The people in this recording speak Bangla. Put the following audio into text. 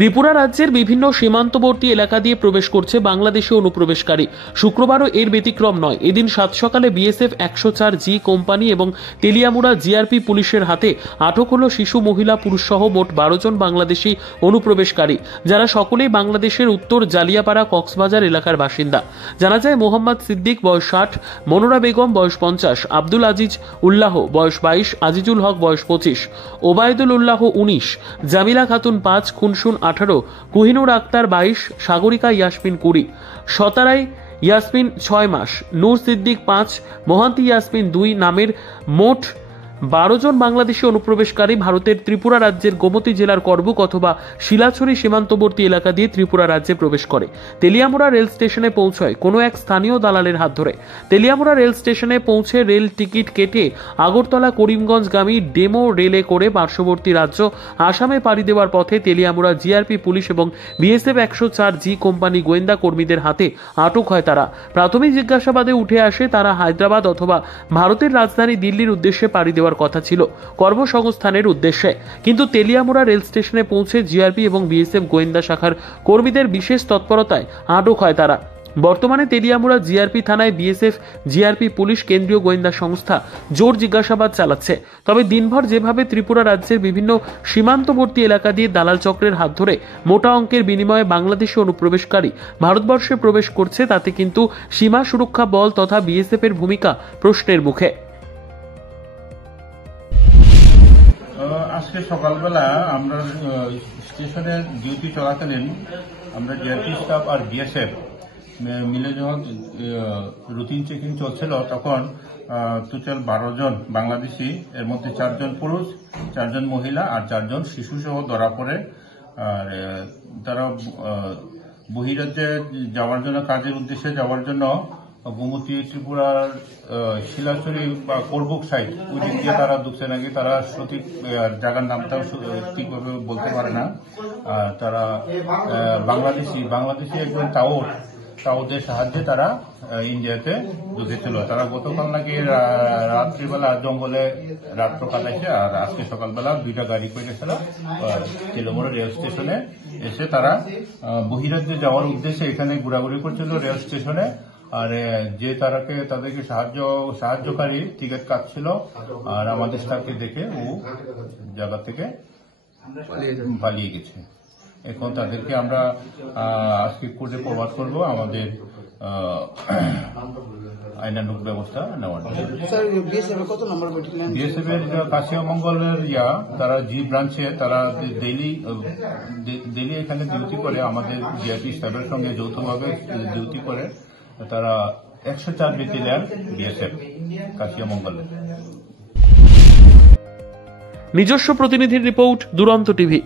ত্রিপুরা রাজ্যের বিভিন্ন সীমান্তবর্তী এলাকা দিয়ে প্রবেশ করছে বাংলাদেশি অনুপ্রবেশকারী। শুক্রবারও এর ব্যতিক্রম নয়। এদিন সাত সকালে বিএসএফ 104G কোম্পানি এবং তেলিয়ামুড়া জিআরপি পুলিশের হাতে আটক হল শিশু, মহিলা, পুরুষ সহ মোট 12 জন বাংলাদেশি অনুপ্রবেশকারী, যারা সকলেই বাংলাদেশের উত্তর জালিয়াপাড়া কক্সবাজার এলাকার বাসিন্দা। জানা যায়, মোহাম্মদ সিদ্দিক বয়স 60, মনোরা বেগম বয়স 50, আব্দুল আজিজ উল্লাহ বয়স 22, আজিজুল হক বয়স 25, ওবায়দুল উল্লাহ 19, জামিলা খাতুন 5, খুনসুন 18, কুহিনুর আক্তার 22, সাগরিকা ইয়াসমিন 20, সতারাই ইয়াসমিন 6 মাস, নূর সিদ্দিক 5, মোহান্তি ইয়াসমিন 2 নামের মোট 12 জন বাংলাদেশি অনুপ্রবেশকারী ভারতের ত্রিপুরা রাজ্যের গোমতী জেলার করবুক অথবা শিলাছড়ি সীমান্তবর্তী এলাকা দিয়ে ত্রিপুরা রাজ্যে প্রবেশ করে। তেলিয়ামুড়া রেল স্টেশনে পৌঁছয় কোনো এক স্থানীয় দালালের হাত ধরে। তেলিয়ামুড়া রেল স্টেশনে পৌঁছে রেল টিকিট কেটে আগরতলা করিমগঞ্জগামী ডেমো রেলে করে পার্শ্ববর্তী রাজ্য আসামে পাড়ি দেওয়ার পথে তেলিয়ামুড়া জিআরপি পুলিশ এবং বিএসএফ 104G কোম্পানি গোয়েন্দা কর্মীদের হাতে আটক হয় তারা। প্রাথমিক জিজ্ঞাসাবাদে উঠে আসে তারা হায়দ্রাবাদ অথবা ভারতের রাজধানী দিল্লির উদ্দেশ্যে পাড়ি দেওয়ার কথা ছিল কর্মসংস্থানের উদ্দেশ্যে, কিন্তু তেলিয়ামুড়া রেল স্টেশনে পৌঁছে জিআরপি এবং বিএসএফ গোয়েন্দা শাখার কর্মীদের বিশেষ তৎপরতায় আটক হয় তারা। বর্তমানে তেলিয়ামুড়া জিআরপি থানায় বিএসএফ, জিআরপি পুলিশ, কেন্দ্রীয় গোয়েন্দা সংস্থা জোর জিজ্ঞাসাবাদ চালাচ্ছে। তবে দিনভর যেভাবে ত্রিপুরা রাজ্যের বিভিন্ন সীমান্তবর্তী এলাকা দিয়ে দালাল চক্রের হাত ধরে মোটা অঙ্কের বিনিময়ে বাংলাদেশি অনুপ্রবেশকারী ভারতবর্ষে প্রবেশ করছে, তাতে কিন্তু সীমা সুরক্ষা বল তথা বিএসএফ এর ভূমিকা প্রশ্নের মুখে। আজকে সকালবেলা আমরা স্টেশনে ডিউটি চলাকালীন আমরা জিআরপি স্টাফ আর বিএসএফ মিলে যখন রুটিন চেকিং চলছিল, তখন টোটাল 12 জন বাংলাদেশি, এর মধ্যে 4 জন পুরুষ, 4 জন মহিলা আর 4 জন শিশু সহ ধরা পড়ে। আর তারা বহিরাজ্যে যাওয়ার জন্য, কাজের উদ্দেশ্যে যাওয়ার জন্য গোমতী ত্রিপুরার শিলাছড়ি বা করবুক সাইড ওই দিক দিয়ে তারা ঢুকছে নাকি। তারা সঠিক জায়গার নামটাও ঠিকভাবে বলতে পারে না। তারা বাংলাদেশি একজন তাওদের সাহায্যে তারা ইন্ডিয়াতে ঢুকেছিল। তারা গতকাল নাকি রাত্রিবেলা জঙ্গলে রাত্র কাটাইছে, আর আজকে সকালবেলা 2টা গাড়ি করেছিল তেলিয়ামুড়া রেল স্টেশনে এসে তারা বহিরাজ্যে যাওয়ার উদ্দেশ্যে এখানে ঘোরাঘুরি করছিল রেল স্টেশনে। আর যে তাদেরকে সাহায্যকারী টিকিট কাটছিল, আর আমাদের স্টাফকে দেখে ও জায়গা থেকে পালিয়ে গেছে। এখন তাদেরকে আমরা আজকে কোর্টে প্রবাদ করবো আমাদের আইনানুগ ব্যবস্থা নেওয়ার জন্য। বিএসএফ এর কাশিয়ামঙ্গলের তারা জি ব্রাঞ্চে তারা ডেইলি এখানে ডিউটি করে, আমাদের জিআরপি স্টাফের সঙ্গে যৌথভাবে ডিউটি করে। তারা 104 ব্যাটালিয়ন বিএসএফ কাশিয়ামঙ্গলের। নিজস্ব প্রতিনিধির রিপোর্ট, দুরন্ত টিভি।